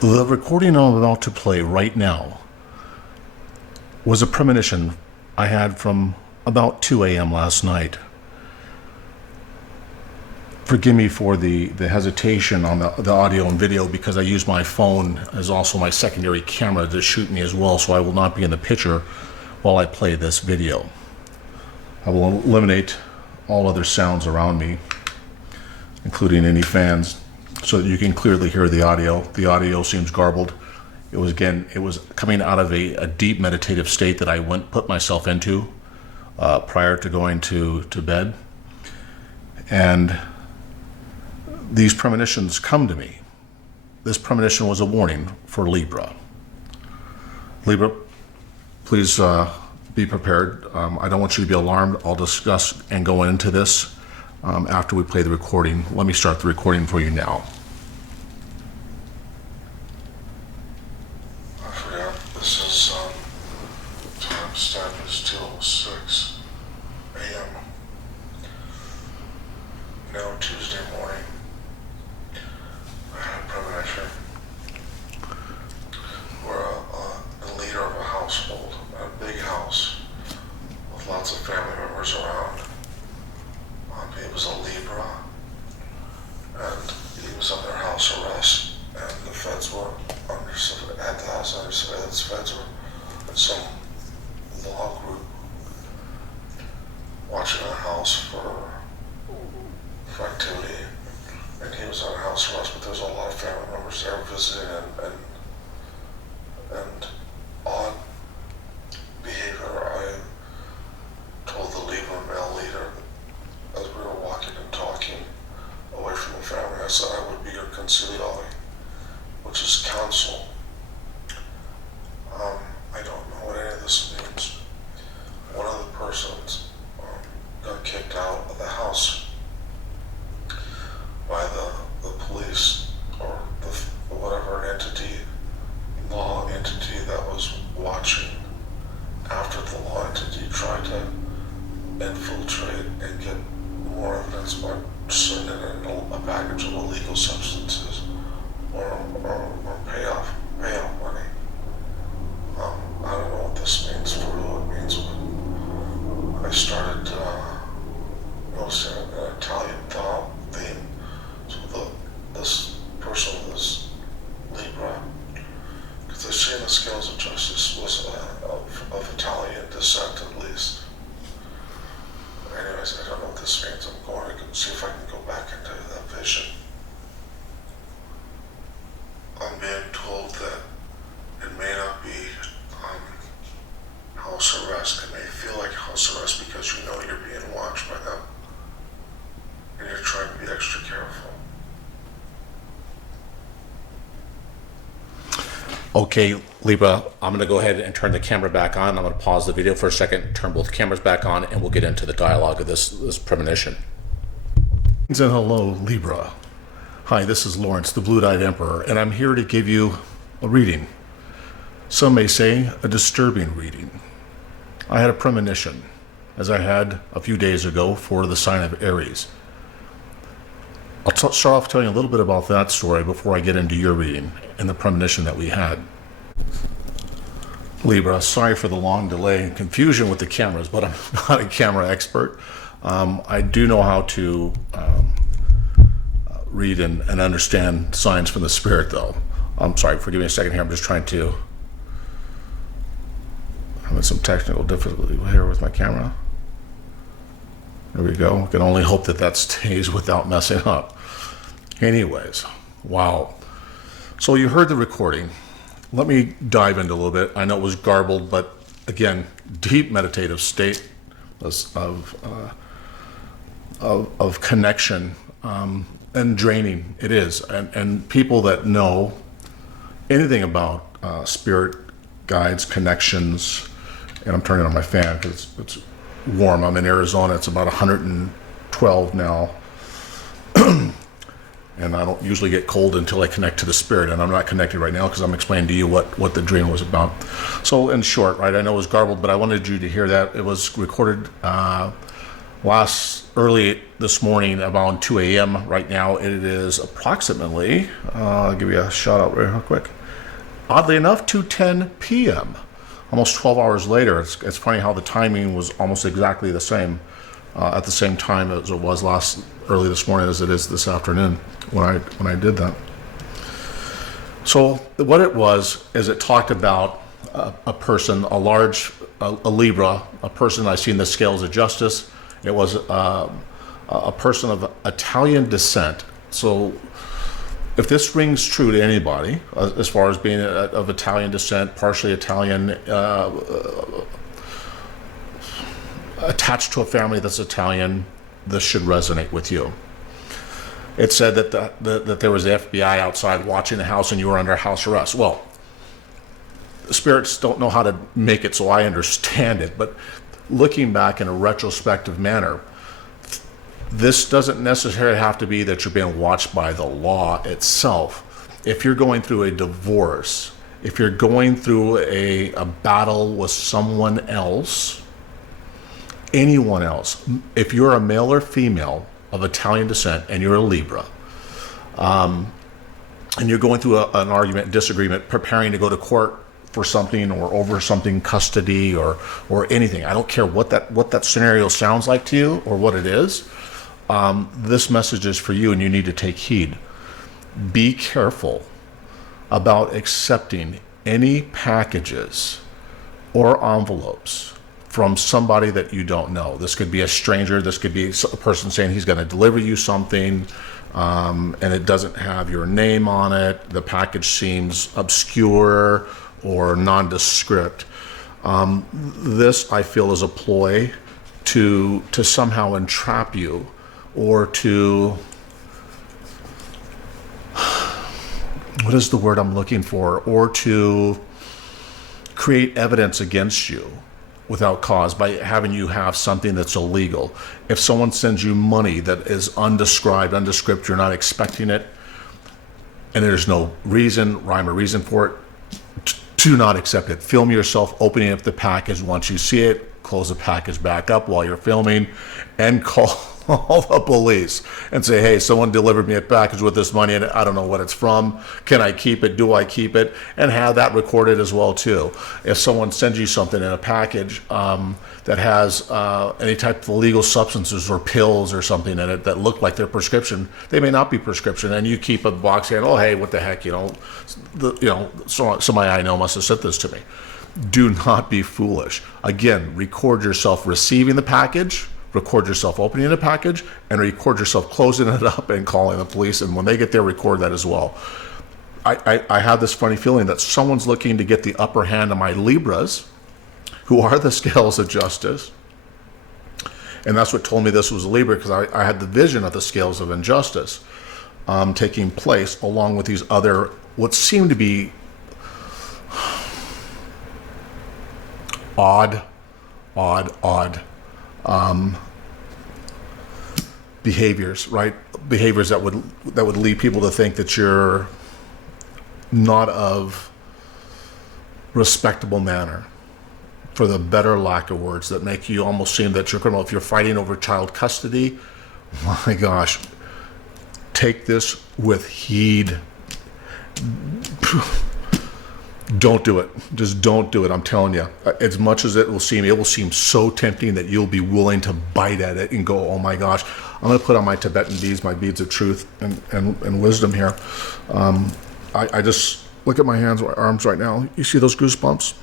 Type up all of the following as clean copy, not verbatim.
The recording I'm about to play right now was a premonition I had from about 2 a.m. last night. Forgive me for the hesitation on the audio and video, because I use my phone as also my secondary camera to shoot me as well, so I will not be in the picture while I play this video. I will eliminate all other sounds around me, including any fans, so that you can clearly hear the audio. The audio seems garbled. It was coming out of a deep meditative state that I put myself into prior to going to bed. And these premonitions come to me. This premonition was a warning for Libra. Libra, please be prepared. I don't want you to be alarmed. I'll discuss and go into this after we play the recording. Let me start the recording for you now. I forgot, this is time stamp is till 6 a.m. Now Tuesday morning, I had a premonition where the leader of a household, a big house with lots of family members around, he was a Libra, and he was under house arrest, and the feds were had the house under surveillance. Feds were some law group watching the house for activity, and he was under house arrest, but there was a lot of family members there visiting, and odd behavior. I told the Libra male leader, as we were walking and talking away from the family, I said I would be your consigliere, which is counsel. I don't know what any of this means. One of the persons got kicked out of the house by the police, or whatever law entity that was watching after the law entity tried to infiltrate and get more evidence by sending in a package of illegal substances or payout money. I don't know what this means for what it means, but I started noticing an Italian theme. So this person, this Libra, because they say in the scales of justice, was of Italian descent at least. Anyways, I don't know what this means. I'm going to see if I can go back into that vision. I'm being told that it may not be house arrest. It may feel like house arrest because you know you're being watched by them, and you're trying to be extra careful. Okay, Libra, I'm going to go ahead and turn the camera back on. I'm going to pause the video for a second, turn both cameras back on, and we'll get into the dialogue of this premonition. And hello, Libra. Hi, this is Lawrence, the Blue-Eyed Emperor, and I'm here to give you a reading. Some may say a disturbing reading. I had a premonition, as I had a few days ago, for the sign of Aries. I'll start off telling you a little bit about that story before I get into your reading and the premonition that we had. Libra, sorry for the long delay and confusion with the cameras, but I'm not a camera expert. I do know how to read and understand signs from the spirit, though. I'm sorry, forgive me a second here. I'm just trying to... I'm having some technical difficulty here with my camera. There we go. I can only hope that stays without messing up. Anyways, wow. So you heard the recording. Let me dive into a little bit. I know it was garbled, but again, deep meditative state of connection and draining. It is, and people that know anything about spirit guides, connections, and I'm turning on my fan because it's warm. I'm in Arizona. It's about 112 now. And I don't usually get cold until I connect to the spirit, and I'm not connected right now because I'm explaining to you what the dream was about. So in short, right, I know it was garbled, but I wanted you to hear that. It was recorded Early this morning, around 2 a.m. Right now, it is approximately, I'll give you a shout out real quick. Oddly enough, 2:10 p.m. Almost 12 hours later. It's funny how the timing was almost exactly the same at the same time as it was early this morning as it is this afternoon when I did that. So what it was is it talked about a person, a Libra, a person I see in the scales of justice. It was a person of Italian descent. So if this rings true to anybody, as far as being of Italian descent, partially Italian, attached to a family that's Italian, this should resonate with you. It said that there was the FBI outside watching the house and you were under house arrest. Well, spirits don't know how to make it so I understand it, but looking back in a retrospective manner, this doesn't necessarily have to be that you're being watched by the law itself. If you're going through a divorce, if you're going through a battle with someone else, anyone else, if you're a male or female of Italian descent and you're a Libra, and you're going through an argument, disagreement, preparing to go to court for something or over something, custody or anything. I don't care what that scenario sounds like to you or what it is. This message is for you and you need to take heed. Be careful about accepting any packages or envelopes from somebody that you don't know. This could be a stranger. This could be a person saying he's going to deliver you something, and it doesn't have your name on it. The package seems obscure or nondescript. This, I feel, is a ploy to somehow entrap you or to, what is the word I'm looking for, or to create evidence against you without cause by having you have something that's illegal. If someone sends you money that is undescribed, undescript, you're not expecting it, and there's no rhyme or reason for it, do not accept it. Film yourself opening up the package. Once you see it, close the package back up while you're filming and call the police and say, hey, someone delivered me a package with this money and I don't know what it's from. Can I keep it? Do I keep it? And have that recorded as well too. If someone sends you something in a package that has any type of illegal substances or pills or something in it that look like they're prescription, they may not be prescription, and you keep a box saying, oh, hey, what the heck, somebody I know must have sent this to me. Do not be foolish. Again, record yourself receiving the package, record yourself opening the package, and record yourself closing it up and calling the police. And when they get there, record that as well. I have this funny feeling that someone's looking to get the upper hand on my Libras, who are the scales of justice. And that's what told me this was a Libra, because I had the vision of the scales of injustice taking place along with these other, what seemed to be odd behaviors, right? Behaviors that would lead people to think that you're not of respectable manner, for the better lack of words, that make you almost seem that you're criminal. If you're fighting over child custody, my gosh, take this with heed. Don't do it. Just don't do it. I'm telling you. As much as it will seem so tempting that you'll be willing to bite at it and go, oh my gosh. I'm going to put on my Tibetan beads, my beads of truth and wisdom here. I just look at my hands, my arms right now. You see those goosebumps?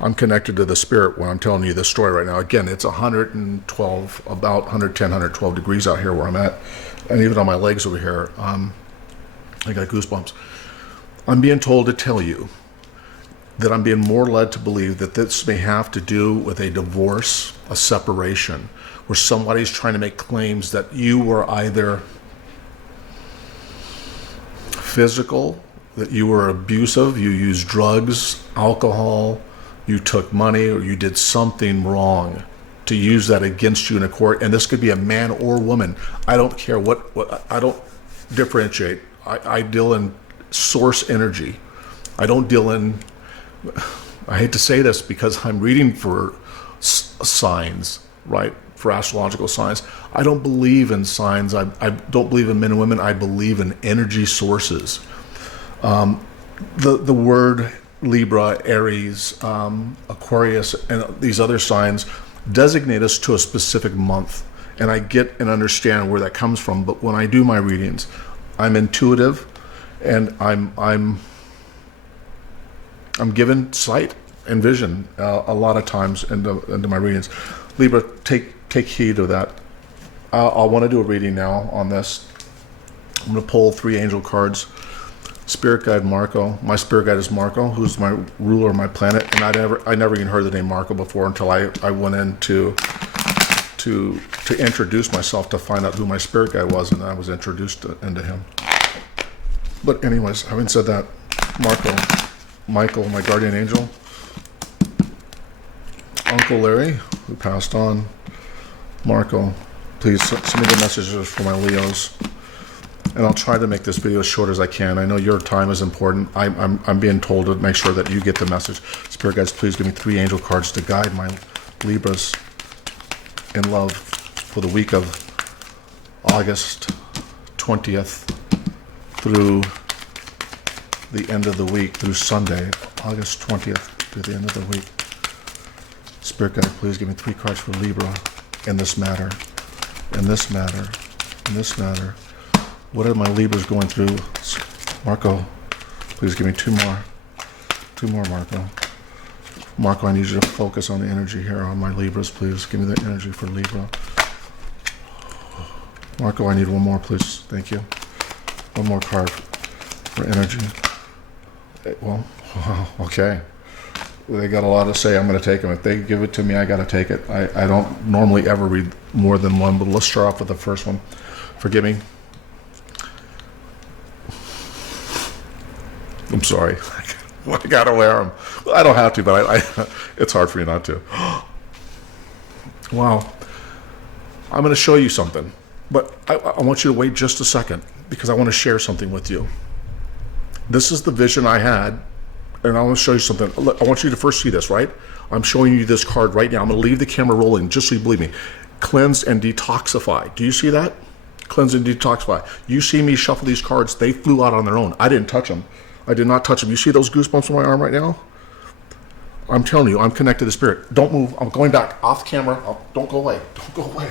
I'm connected to the spirit when I'm telling you this story right now. Again, it's 112, about 110, 112 degrees out here where I'm at. And even on my legs over here, I got goosebumps. I'm being told to tell you that I'm being more led to believe that this may have to do with a divorce, a separation, where somebody's trying to make claims that you were either physical, that you were abusive, you used drugs, alcohol, you took money, or you did something wrong to use that against you in a court. And this could be a man or woman. I don't care what I don't differentiate. I deal in source energy. I don't deal in, I hate to say this because I'm reading for signs, right? For astrological signs. I don't believe in signs. I don't believe in men and women. I believe in energy sources. The word Libra, Aries, Aquarius, and these other signs designate us to a specific month. And I get and understand where that comes from. But when I do my readings, I'm intuitive, and I'm given sight and vision a lot of times into my readings. Libra, take heed of that. I'll want to do a reading now on this. I'm going to pull 3 angel cards. Spirit guide Marco. My spirit guide is Marco, who's my ruler of my planet, and I never even heard the name Marco before until I went in to introduce myself to find out who my spirit guide was, and I was introduced into him. But anyways, having said that, Michael, my guardian angel, Uncle Larry, who passed on, Marco, please send me the messages for my Leos. And I'll try to make this video as short as I can. I know your time is important. I'm being told to make sure that you get the message. Spirit guides, please give me 3 angel cards to guide my Libras in love for the week of August 20th through the end of the week, through Sunday, August 20th through the end of the week. Spirit guide, please give me 3 cards for Libra in this matter, in this matter, in this matter. What are my Libras going through? Marco, please give me 2 more. 2 more, Marco. Marco, I need you to focus on the energy here on my Libras, please. Give me the energy for Libra. Marco, I need 1 more, please. Thank you. 1 more card for energy. Well, okay. They got a lot to say. I'm going to take them. If they give it to me, I got to take it. I don't normally ever read more than 1, but let's start off with the first one. Forgive me. I'm sorry. I gotta wear them. Well, I don't have to, but it's hard for me not to. Wow. I'm going to show you something, but I want you to wait just a second because I want to share something with you. This is the vision I had, and I want to show you something. I want you to first see this, right? I'm showing you this card right now. I'm going to leave the camera rolling just so you believe me. Cleanse and detoxify. Do you see that? Cleanse and detoxify. You see me shuffle these cards. They flew out on their own. I didn't touch them. I did not touch them. You see those goosebumps on my arm right now? I'm telling you, I'm connected to spirit. Don't move. I'm going back off camera. Don't go away. Don't go away.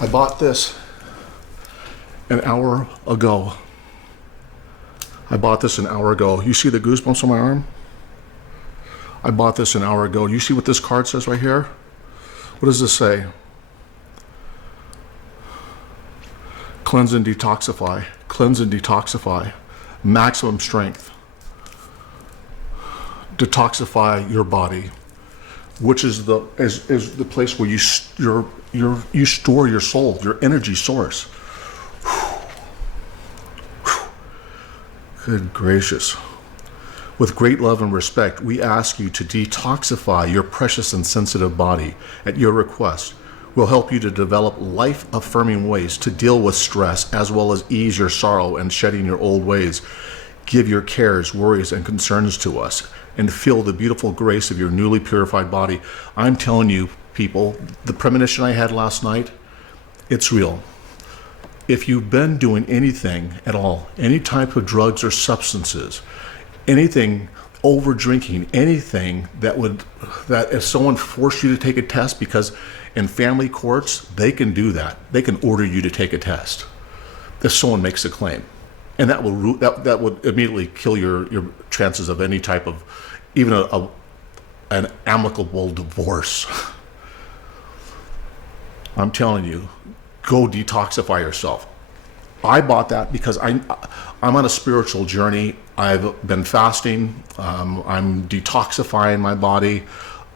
I bought this an hour ago. I bought this an hour ago. You see the goosebumps on my arm? I bought this an hour ago. You see what this card says right here? What does this say? Cleanse and detoxify. Cleanse and detoxify. Maximum strength. Detoxify your body, which is the place where you store your soul, your energy source. Good gracious. With great love and respect, we ask you to detoxify your precious and sensitive body at your request. We'll help you to develop life-affirming ways to deal with stress as well as ease your sorrow and shedding your old ways. Give your cares, worries, and concerns to us and feel the beautiful grace of your newly purified body. I'm telling you, people, the premonition I had last night, it's real. If you've been doing anything at all, any type of drugs or substances, anything, over drinking, anything that if someone forced you to take a test, because in family courts, they can do that. They can order you to take a test if someone makes a claim. And that would immediately kill your chances of any type of, even an amicable divorce. I'm telling you, go detoxify yourself. I bought that because I'm on a spiritual journey. I've been fasting. I'm detoxifying my body.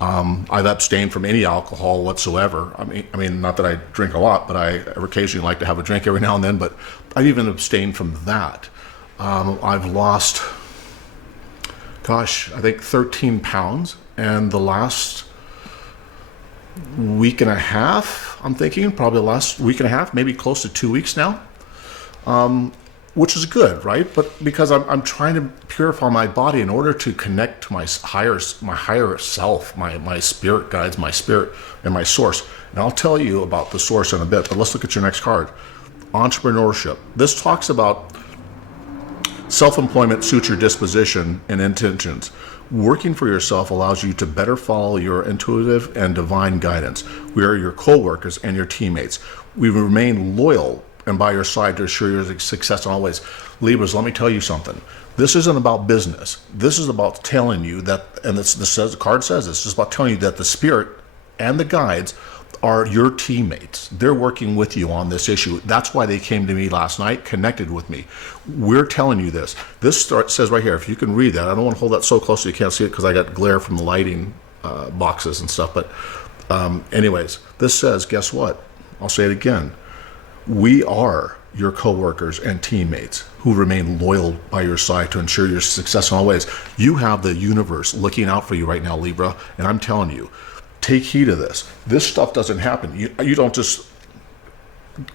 I've abstained from any alcohol whatsoever. I mean, not that I drink a lot, but I occasionally like to have a drink every now and then. But I've even abstained from that. I've lost, gosh, I think 13 pounds. And the last week and a half, I'm thinking, probably the last week and a half, maybe close to 2 weeks now, which is good, right? But because I'm trying to purify my body in order to connect to my higher self, my spirit guides, my spirit and my source. And I'll tell you about the source in a bit, but let's look at your next card. Entrepreneurship. This talks about self-employment suits your disposition and intentions. Working for yourself allows you to better follow your intuitive and divine guidance. We are your co-workers and your teammates. We remain loyal and by your side to assure your success always. Libras, let me tell you something. This isn't about business. This is about telling you that, and the card says this, is about telling you that the spirit and the guides are your teammates. They're working with you on this issue. That's why they came to me last night, connected with me. We're telling you this. This says right here, if you can read that, I don't want to hold that so close so you can't see it because I got glare from the lighting boxes and stuff. But anyways, this says, guess what? I'll say it again. We are your co-workers and teammates who remain loyal by your side to ensure your success in all ways. You have the universe looking out for you right now, Libra, and I'm telling you, take heed of this. This stuff doesn't happen. You don't just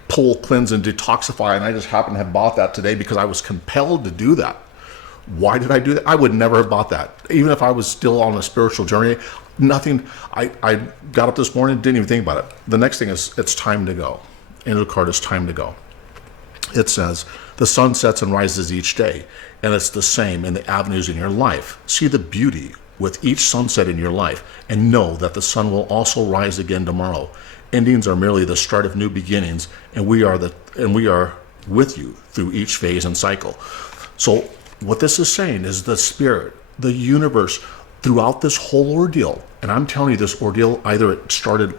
pull, cleanse, and detoxify, and I just happen to have bought that today because I was compelled to do that. Why did I do that? I would never have bought that. Even if I was still on a spiritual journey, nothing. I got up this morning, didn't even think about it. The next thing is, it's time to go. Angel card is time to go. It says, the sun sets and rises each day, and it's the same in the avenues in your life. See the beauty with each sunset in your life, and know that the sun will also rise again tomorrow. Endings are merely the start of new beginnings, and we are with you through each phase and cycle. So what this is saying is the spirit, the universe, throughout this whole ordeal, and I'm telling you, this ordeal, either it started,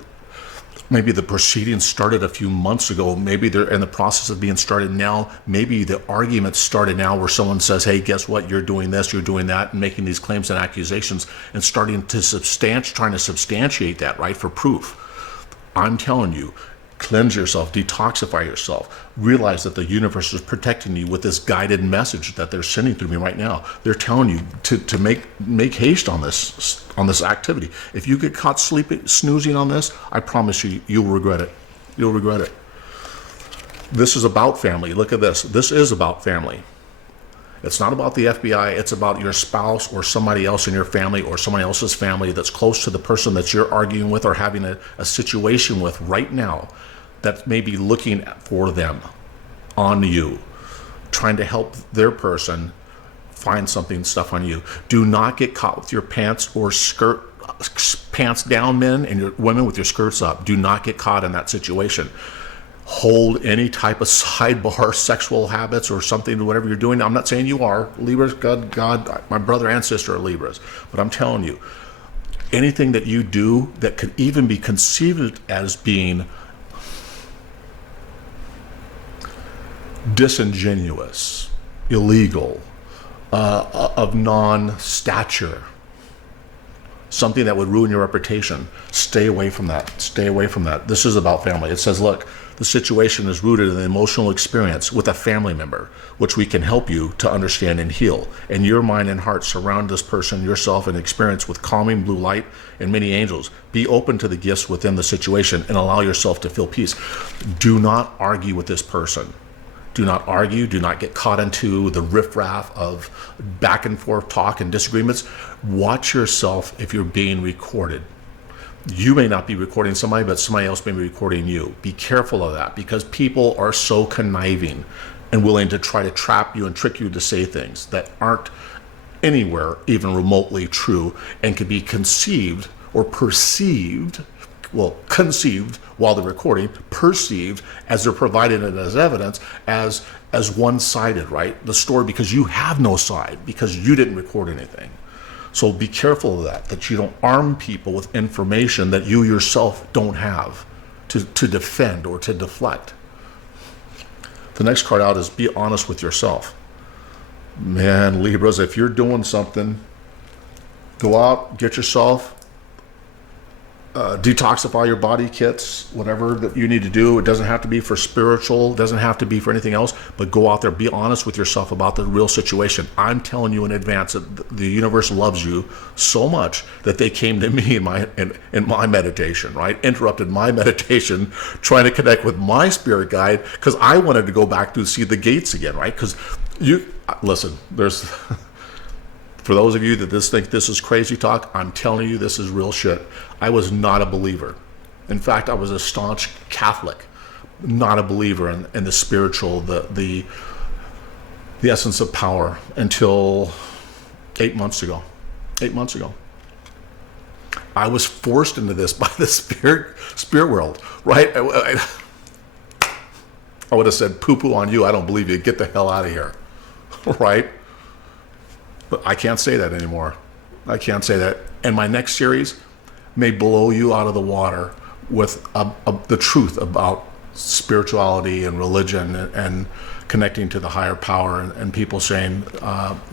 maybe the proceedings started a few months ago, maybe they're in the process of being started now, maybe the argument started now where someone says, hey, guess what, you're doing this, you're doing that, and making these claims and accusations and starting to trying to substantiate that, right, for proof. I'm telling you, cleanse yourself, detoxify yourself, realize that the universe is protecting you with this guided message that they're sending through me right now. They're telling you to make haste on this activity. If you get caught snoozing on this, I promise you, you'll regret it. You'll regret it. This is about family. Look at this. This is about family. It's not about the FBI. It's about your spouse or somebody else in your family or somebody else's family that's close to the person that you're arguing with or having a situation with right now that may be looking for them on you, trying to help their person find stuff on you. Do not get caught with your pants or pants down, men, and your women with your skirts up. Do not get caught in that situation. Hold any type of sidebar sexual habits or something, whatever you're doing. I'm not saying you are. Libras, God, my brother and sister are Libras. But I'm telling you, anything that you do that could even be conceived as being disingenuous, illegal, of non-stature, something that would ruin your reputation, stay away from that. Stay away from that. This is about family. It says, look, the situation is rooted in the emotional experience with a family member, which we can help you to understand and heal. And your mind and heart surround this person, yourself, and experience with calming blue light and many angels. Be open to the gifts within the situation and allow yourself to feel peace. Do not argue with this person. Do not argue. Do not get caught into the riffraff of back and forth talk and disagreements. Watch yourself if you're being recorded. You may not be recording somebody, but somebody else may be recording you. Be careful of that because people are so conniving and willing to try to trap you and trick you to say things that aren't anywhere even remotely true and can be conceived or perceived, well, conceived while they're recording, perceived as they're providing it as evidence as one-sided, right? The story, because you have no side, because you didn't record anything. So be careful of that you don't arm people with information that you yourself don't have to defend or to deflect. The next card out is be honest with yourself. Man, Libras, if you're doing something, go out, get yourself detoxify your body kits, whatever that you need to do. It doesn't have to be for spiritual, it doesn't have to be for anything else, but go out there, be honest with yourself about the real situation. I'm telling you in advance that the universe loves you so much that they came to me in my meditation, right? Interrupted my meditation, trying to connect with my spirit guide, because I wanted to go back to see the gates again, right? Because listen, there's for those of you that think this is crazy talk, I'm telling you this is real shit. I was not a believer. In fact, I was a staunch Catholic, not a believer in the spiritual, the essence of power until 8 months ago. 8 months ago. I was forced into this by the spirit world, right? I would have said, poo-poo on you, I don't believe you, get the hell out of here, right? But I can't say that anymore. I can't say that. And my next series may blow you out of the water with the truth about spirituality and religion and connecting to the higher power and people saying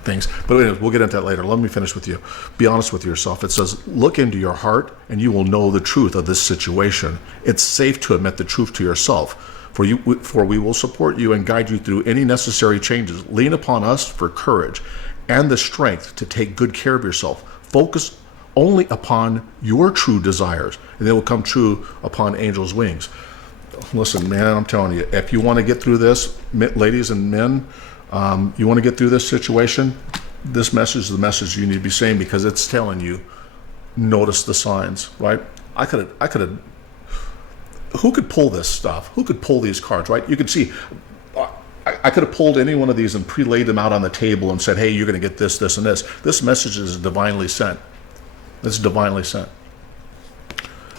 things. But anyways, we'll get into that later. Let me finish with you. Be honest with yourself. It says, look into your heart and you will know the truth of this situation. It's safe to admit the truth to yourself. For we will support you and guide you through any necessary changes. Lean upon us for courage and the strength to take good care of yourself. Focus only upon your true desires, and they will come true upon angels' wings. Listen, man, I'm telling you, if you want to get through this, ladies and men, you want to get through this situation, this message is the message you need to be saying, because it's telling you, notice the signs, right? I could have, who could pull this stuff? Who could pull these cards, right? You could see, I could have pulled any one of these and pre-laid them out on the table and said, hey, you're going to get this, this, and this. This message is divinely sent. It's divinely sent.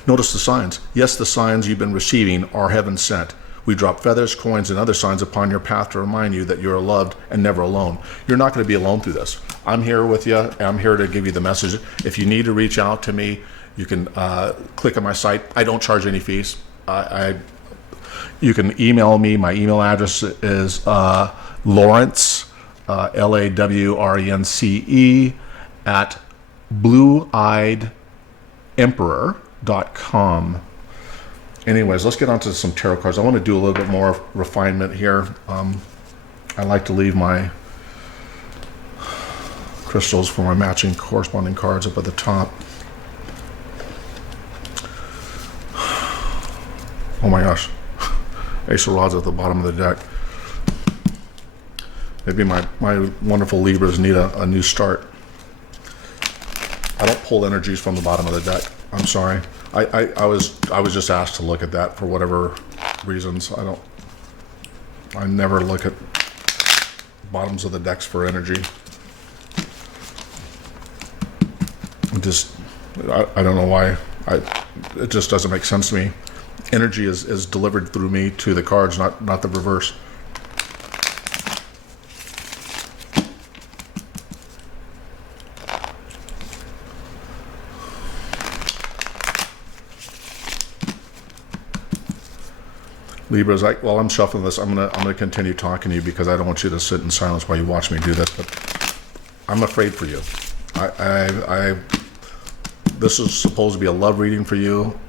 Notice the signs. Yes, the signs you've been receiving are heaven sent. We drop feathers, coins, and other signs upon your path to remind you that you are loved and never alone. You're not going to be alone through this. I'm here with you. I'm here to give you the message. If you need to reach out to me, you can click on my site. I don't charge any fees. You can email me. My email address is Lawrence, LAWRENCE, at blueeyedemperor.com. Anyways, let's get on to some tarot cards. I want to do a little bit more refinement here. I like to leave my crystals for my matching corresponding cards up at the top. Oh my gosh. Ace of Rods at the bottom of the deck. Maybe my wonderful Libras need a new start. I don't pull energies from the bottom of the deck. I'm sorry. I was just asked to look at that for whatever reasons. I never look at bottoms of the decks for energy. I don't know why. It just doesn't make sense to me. Energy is delivered through me to the cards, not the reverse. Libras, while I'm shuffling this, I'm gonna continue talking to you because I don't want you to sit in silence while you watch me do this. But I'm afraid for you. This is supposed to be a love reading for you.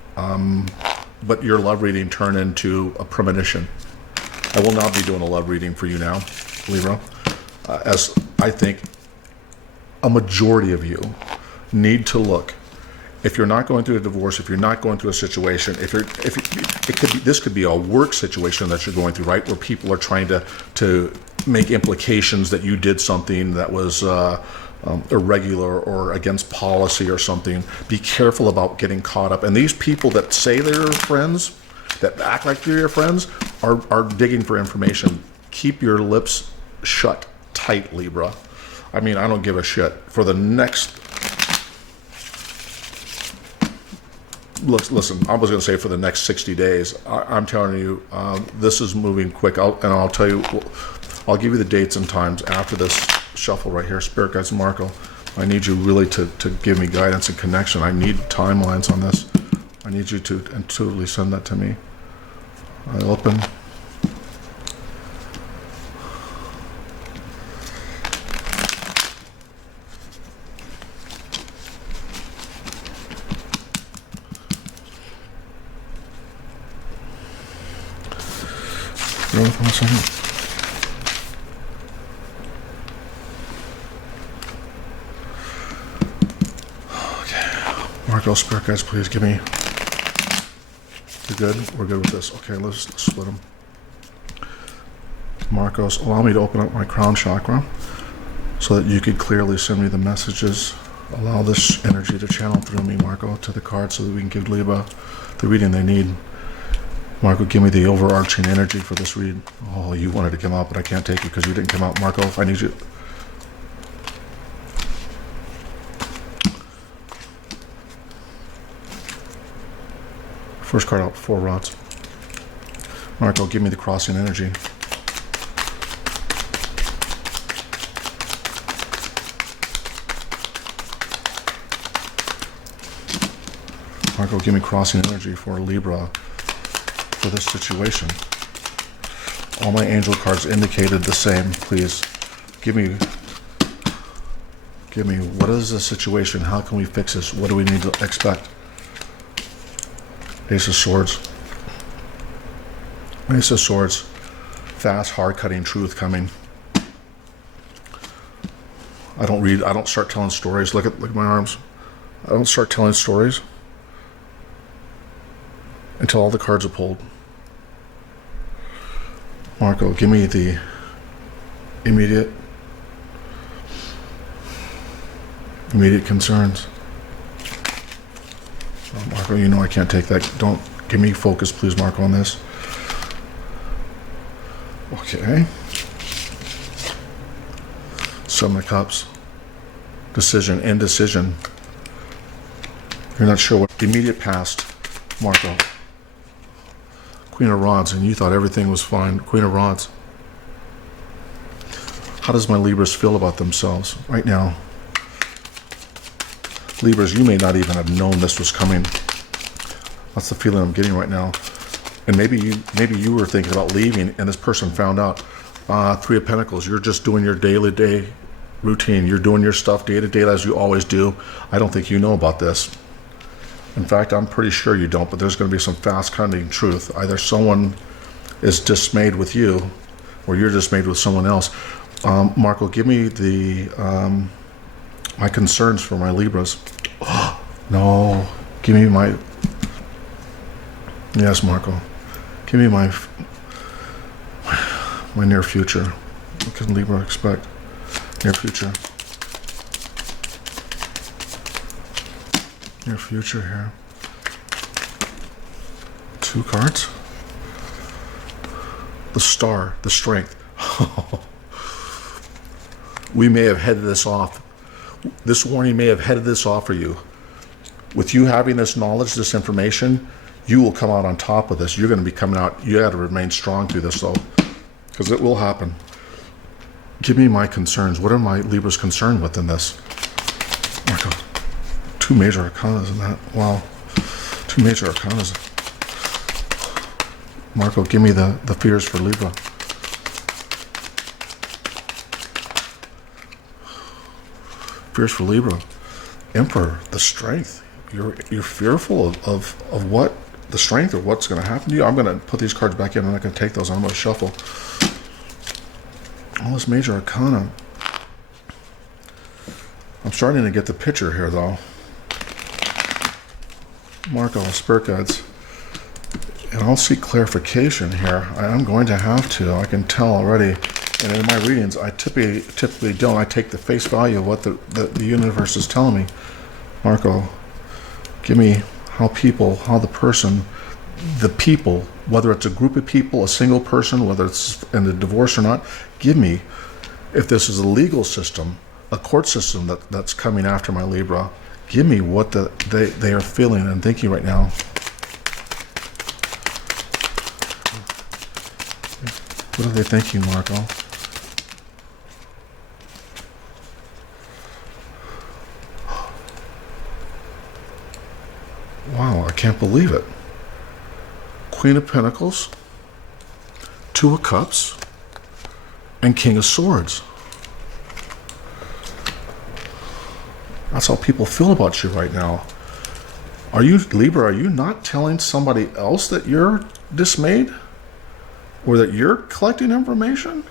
But your love reading turned into a premonition. I will not be doing a love reading for you now, Libra, as I think a majority of you need to look. If you're not going through a divorce, if you're not going through a situation, this could be a work situation that you're going through, right, where people are trying to make implications that you did something that was irregular or against policy or something. Be careful about getting caught up. And these people that say they're your friends, that act like they're your friends, are digging for information. Keep your lips shut tight, Libra. I mean, I don't give a shit. For the next... Listen, I was going to say for the next 60 days. I'm telling you, this is moving quick. I'll tell you, I'll give you the dates and times after this shuffle right here. Spirit guides, Marco, I need you really to give me guidance and connection. I need timelines on this. I need you to intuitively send that to me. I open. for 1 second. Okay. Marco, spirit guides, please give me. You're good? We're good with this. Okay, let's split them. Marcos, allow me to open up my crown chakra so that you could clearly send me the messages. Allow this energy to channel through me, Marco, to the cards so that we can give Libra the reading they need. Marco, give me the overarching energy for this read. Oh, you wanted to come out, but I can't take it because you didn't come out. Marco, I need you. First card out, 4 rods. Marco, give me the crossing energy. Marco, give me crossing energy for Libra for this situation. All my angel cards indicated the same. Please give me what is the situation? How can we fix this? What do we need to expect? Ace of Swords. Ace of Swords. Fast, hard-cutting truth coming. I don't start telling stories. Look at my arms. I don't start telling stories until all the cards are pulled. Marco, give me the immediate concerns. Oh, Marco, you know I can't take that. Don't give me focus, please, Marco, on this. Okay. 7 of Cups. Decision, indecision. You're not sure what. Immediate past, Marco. Queen of Rods, and you thought everything was fine. Queen of Rods. How does my Libras feel about themselves right now? Libras, you may not even have known this was coming. That's the feeling I'm getting right now. And maybe you were thinking about leaving, and this person found out. 3 of Pentacles. You're just doing your day routine. You're doing your stuff day to day as you always do. I don't think you know about this. In fact, I'm pretty sure you don't, but there's going to be some fast-cutting truth. Either someone is dismayed with you, or you're dismayed with someone else. Marco, give me the my concerns for my Libras. Oh, no, give me my. Yes, Marco, give me my near future. What can Libra expect? Near future. Near future here. 2 cards. The Star, the Strength. We may have headed this off. This warning may have headed this off for you. With you having this knowledge, this information, you will come out on top of this. You're going to be coming out. You got to remain strong through this, though, because it will happen. Give me my concerns. What are my Libras concerned with in this? Marco. 2 major arcanas in that. Wow. 2 major arcanas. Marco, give me the fears for Libra. Fears for Libra. Emperor, the Strength. You're fearful of what? The Strength, or what's going to happen to you? I'm going to put these cards back in. I'm not going to take those. I'm going to shuffle. All this major arcana. I'm starting to get the picture here, though. Marco, spirit guides, and I'll seek clarification here. I'm going to have to. I can tell already. And in my readings, I typically don't. I take the face value of what the universe is telling me. Marco, give me how the person, the people, whether it's a group of people, a single person, whether it's in a divorce or not, give me, if this is a legal system, a court system that's coming after my Libra, give me what they are feeling and thinking right now. What are they thinking, Marco? Wow, I can't believe it. Queen of Pentacles, 2 of Cups, and King of Swords. That's how people feel about you right now. Are you, Libra, are you not telling somebody else that you're dismayed? Or that you're collecting information?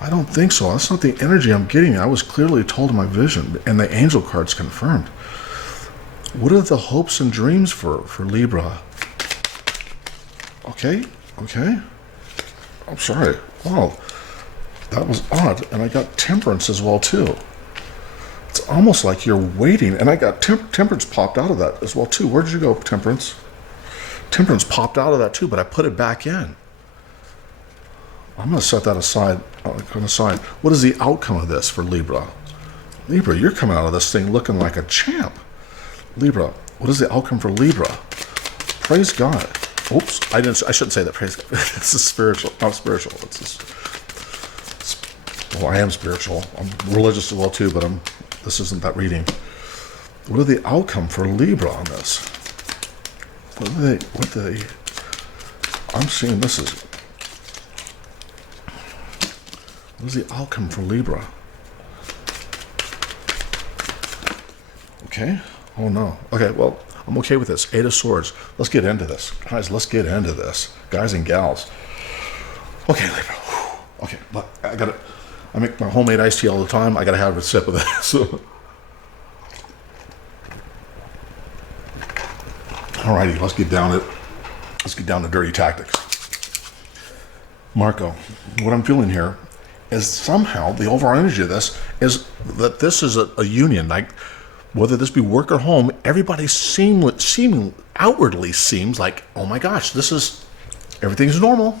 I don't think so. That's not the energy I'm getting. I was clearly told in my vision, and the angel cards confirmed. What are the hopes and dreams for Libra? Okay. I'm sorry. Wow. That was odd. And I got temperance as well, too. It's almost like you're waiting. And I got temperance popped out of that as well, too. Where did you go, temperance? Temperance popped out of that, too, but I put it back in. I'm going to set that aside. What is the outcome of this for Libra? Libra, you're coming out of this thing looking like a champ. Libra, what is the outcome for Libra? Praise God. Oops, I shouldn't say that. Praise God. This is spiritual. Not spiritual. Well, I am spiritual. I'm religious as well too, but this isn't that reading. What are the outcome for Libra on this? I'm seeing this is. What is the outcome for Libra? Okay. Oh no. Okay, well, I'm okay with this. 8 of Swords. Let's get into this. Guys, let's get into this. Guys and gals. Okay, Libra. Okay, but I make my homemade iced tea all the time. I gotta have a sip of this. Alrighty, let's get down to dirty tactics. Marco, what I'm feeling here is somehow the overall energy of this is that this is a union. Like, whether this be work or home, everybody outwardly seems like, oh my gosh, everything's normal.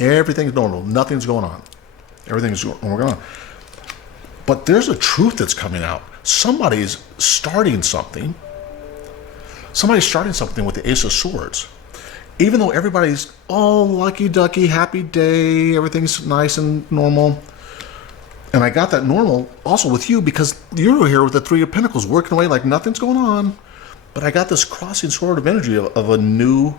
Everything's normal. Nothing's going on. Everything's going on. But there's a truth that's coming out. Somebody's starting something. Somebody's starting something with the Ace of Swords. Even though everybody's, oh, lucky ducky, happy day, everything's nice and normal. And I got that normal also with you because you're here with the Three of Pentacles working away like nothing's going on. But I got this crossing sword of energy of a new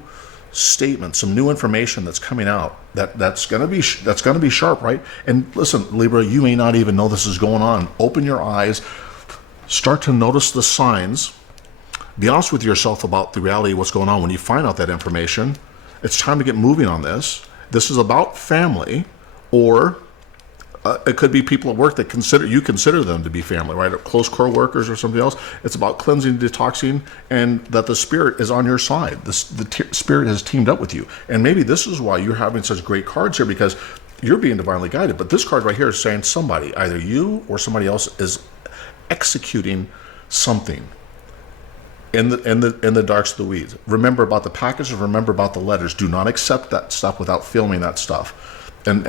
statement, some new information that's coming out that's gonna be sharp, right? And listen, Libra, you may not even know this is going on. Open your eyes, start to notice the signs. Be honest with yourself about the reality of what's going on. When you find out that information, it's time to get moving on this. This is about family, or it could be people at work that you consider them to be family, right? Or close co-workers or something else. It's about cleansing, detoxing, and that the spirit is on your side. The spirit has teamed up with you. And maybe this is why you're having such great cards here, because you're being divinely guided. But this card right here is saying somebody, either you or somebody else, is executing something in the darks of the weeds. Remember about the packages, remember about the letters. Do not accept that stuff without filming that stuff. And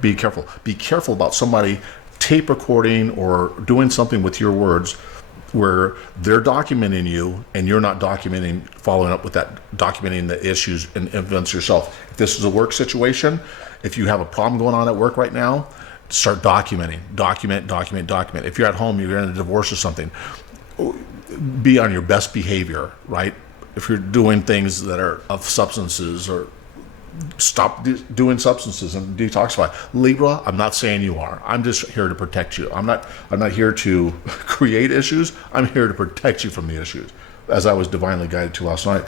be careful. Be careful about somebody tape recording or doing something with your words where they're documenting you and you're not following up with that, documenting the issues and events yourself. If this is a work situation, if you have a problem going on at work right now, start documenting. Document. If you're at home, you're in a divorce or something, be on your best behavior, right? If you're doing things that are of substances, or stop doing substances and detoxify. Libra, I'm not saying you are. I'm just here to protect you. I'm not here to create issues. I'm here to protect you from the issues, as I was divinely guided to last night.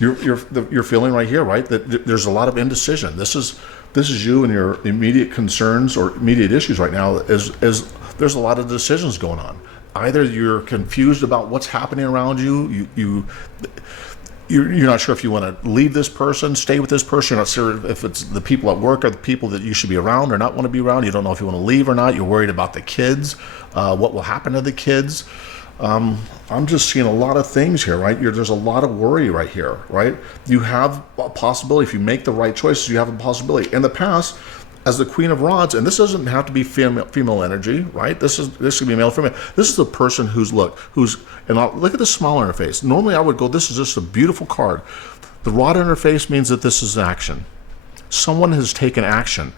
You're feeling right here, right? That there's a lot of indecision. This is you and your immediate concerns or immediate issues right now. Is there's a lot of decisions going on. Either you're confused about what's happening around you. You're not sure if you want to leave this person, stay with this person. You're not sure if it's the people at work or the people that you should be around or not want to be around. You don't know if you want to leave or not. You're worried about the kids, what will happen to the kids. I'm just seeing a lot of things here, right? There's a lot of worry right here, right? You have a possibility. If you make the right choices, you have a possibility. In the past, as the Queen of Rods, and this doesn't have to be female energy, right? This could be male, female. This is the person and look at the smile on her face. Normally I would go, this is just a beautiful card. The rod on her face means that this is action. Someone has taken action.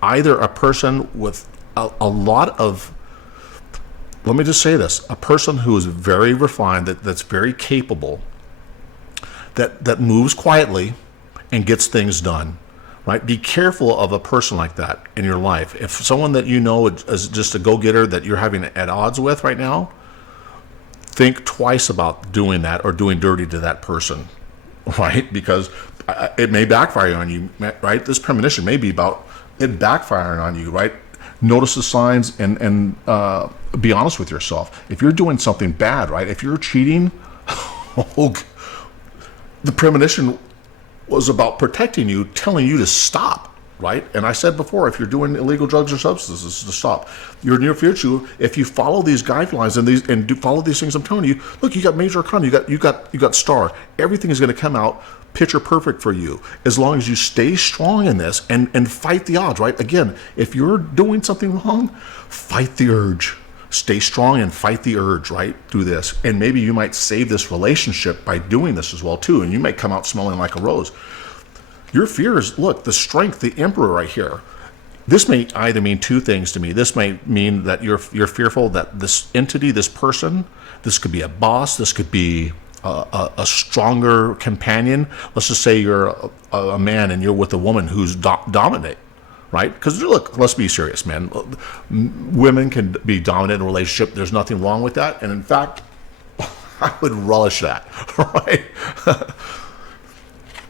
Either a person with a lot of, let me just say this, a person who is very refined, that's very capable, that moves quietly and gets things done. Right? Be careful of a person like that in your life. If someone that you know is just a go-getter that you're having at odds with right now, think twice about doing that or doing dirty to that person, right? Because it may backfire on you, right? This premonition may be about it backfiring on you, right? Notice the signs and be honest with yourself. If you're doing something bad, right? If you're cheating, the premonition was about protecting you, telling you to stop, right? And I said before, if you're doing illegal drugs or substances, to stop. Your near future, if you follow these guidelines and do follow these things I'm telling you, look, you got major arcana, you got star. Everything is going to come out picture perfect for you as long as you stay strong in this and fight the odds, right? Again, if you're doing something wrong, fight the urge. Stay strong and fight the urge, right, through this. And maybe you might save this relationship by doing this as well, too. And you might come out smelling like a rose. Your fears, look, the strength, the emperor right here. This may either mean two things to me. This may mean that you're fearful that this entity, this person, this could be a boss, this could be a stronger companion. Let's just say you're a man and you're with a woman who's dominant. Right? Because look, let's be serious, man. Women can be dominant in a relationship. There's nothing wrong with that. And in fact, I would relish that, right?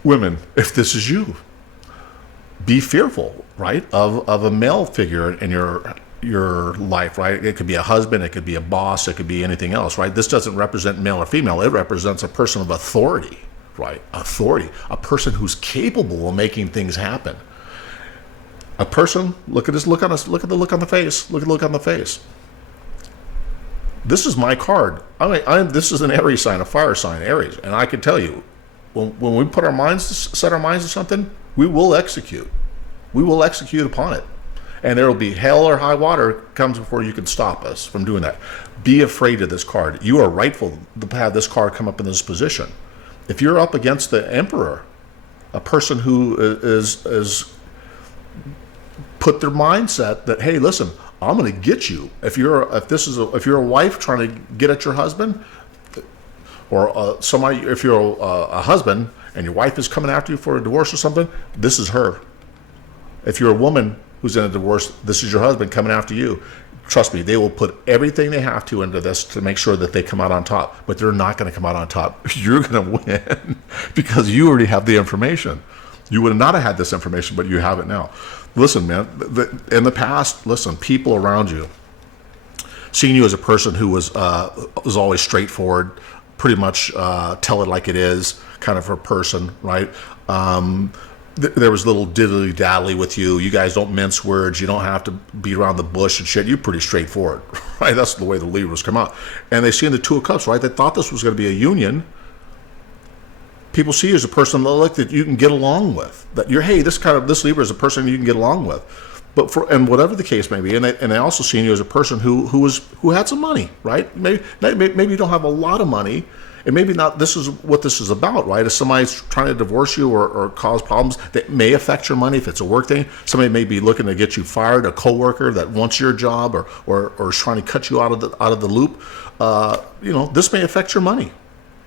Women, if this is you, be fearful, right, of a male figure in your life, right? It could be a husband, it could be a boss, it could be anything else, right? This doesn't represent male or female. It represents a person of authority, right? Authority, a person who's capable of making things happen. A person, look at this look on us, look at the look on the face, look at the look on the face. This is my card. This is an Aries sign, a fire sign, Aries. And I can tell you, when we put set our minds to something, we will execute. We will execute upon it. And there will be hell or high water comes before you can stop us from doing that. Be afraid of this card. You are rightful to have this card come up in this position. If you're up against the emperor, a person who is put their mindset that, hey, listen, I'm going to get you. If you're a wife trying to get at your husband, or somebody, if you're a husband and your wife is coming after you for a divorce or something, this is her. If you're a woman who's in a divorce, this is your husband coming after you. Trust me, they will put everything they have to into this to make sure that they come out on top. But they're not going to come out on top. You're going to win because you already have the information. You would not have had this information, but you have it now. Listen, man, in the past, listen, people around you, seeing you as a person who was always straightforward, pretty much tell it like it is, kind of a person, right? There was little diddly-daddly with you. You guys don't mince words. You don't have to beat around the bush and shit. You're pretty straightforward, right? That's the way the Libras come out. And they see in the Two of Cups, right? They thought this was going to be a union. People see you as a person that you can get along with. That you're, hey, this Libra is a person you can get along with. But and whatever the case may be, and they also see you as a person who had some money, right? Maybe you don't have a lot of money, and maybe not. This is what this is about, right? If somebody's trying to divorce you or cause problems that may affect your money, if it's a work thing, somebody may be looking to get you fired, a coworker that wants your job or is trying to cut you out of the loop. This may affect your money.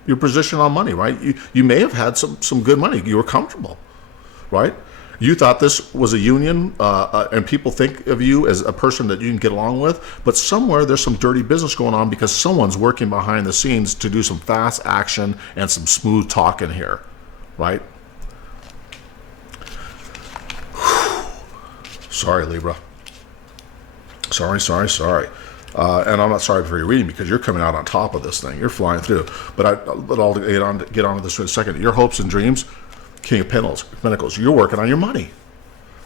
Your position on money, right? You may have had some good money. You were comfortable, right? You thought this was a union, and people think of you as a person that you can get along with, but somewhere there's some dirty business going on because someone's working behind the scenes to do some fast action and some smooth talking here, right? Sorry, Libra. Sorry. And I'm not sorry for your reading because you're coming out on top of this thing. You're flying through. But I'll get on to this in a second. Your hopes and dreams, King of Pentacles. You're working on your money.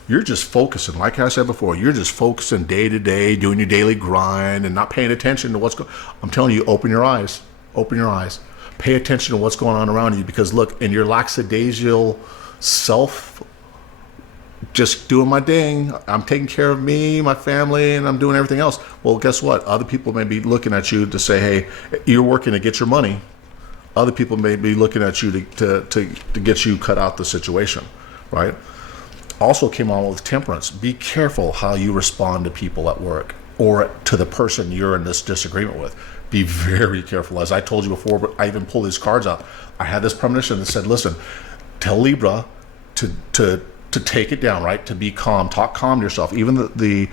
You're just focusing. Like I said before, you're just focusing day to day, doing your daily grind and not paying attention to what's going on. I'm telling you, open your eyes. Open your eyes. Pay attention to what's going on around you because, look, in your lackadaisical self, just doing my thing. I'm taking care of me, my family, and I'm doing everything else. Well, guess what? Other people may be looking at you to say, hey, you're working to get your money. Other people may be looking at you to get you cut out the situation, right? Also came on with temperance. Be careful how you respond to people at work or to the person you're in this disagreement with. Be very careful. As I told you before, but I even pulled these cards out. I had this premonition that said, listen, tell Libra to take it down, right? To be calm. Talk calm to yourself. Even the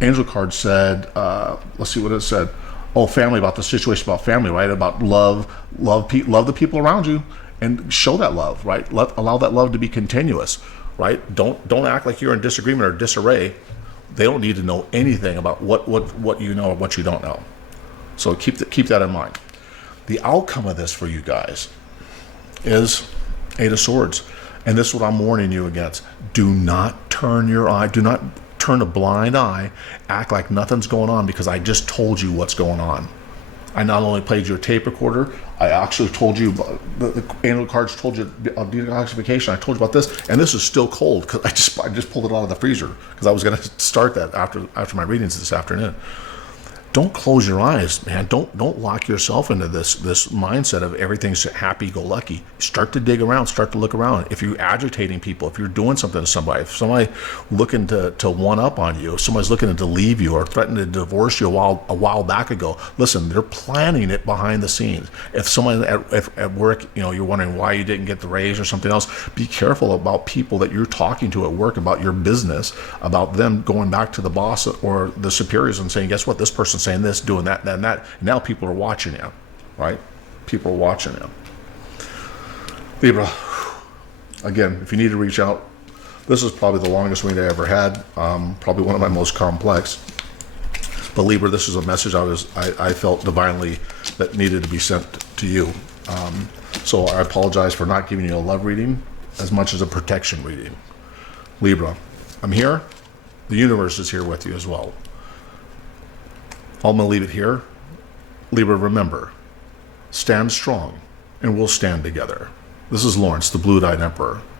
angel card said, let's see what it said. Oh, family, about the situation about family, right? About love the people around you. and show that love, right? Allow that love to be continuous, right? Don't act like you're in disagreement or disarray. They don't need to know anything about what you know or what you don't know. So keep that in mind. The outcome of this for you guys is Eight of Swords. And this is what I'm warning you against. Do not turn your eye, do not turn a blind eye, act like nothing's going on because I just told you what's going on. I not only played you a tape recorder, I actually told you, the angel cards told you of detoxification. I told you about this, and this is still cold because I just pulled it out of the freezer because I was going to start that after my readings this afternoon. Don't close your eyes, man. Don't lock yourself into this mindset of everything's happy-go-lucky. Start to dig around. Start to look around. If you're agitating people, if you're doing something to somebody, if somebody looking to one up on you, if somebody's looking to leave you or threatening to divorce you a while back ago, listen, they're planning it behind the scenes. If someone at work, you're wondering why you didn't get the raise or something else, be careful about people that you're talking to at work about your business, about them going back to the boss or the superiors and saying, guess what, this person's saying this, doing that, and that. Now people are watching you, right? People are watching you. Libra, again, if you need to reach out, this is probably the longest read I ever had, probably one of my most complex. But Libra, this is a message I felt divinely that needed to be sent to you. So I apologize for not giving you a love reading as much as a protection reading. Libra, I'm here. The universe is here with you as well. I'm going to leave it here. Libra, remember, stand strong, and we'll stand together. This is Lawrence, the Blue-Eyed Emperor.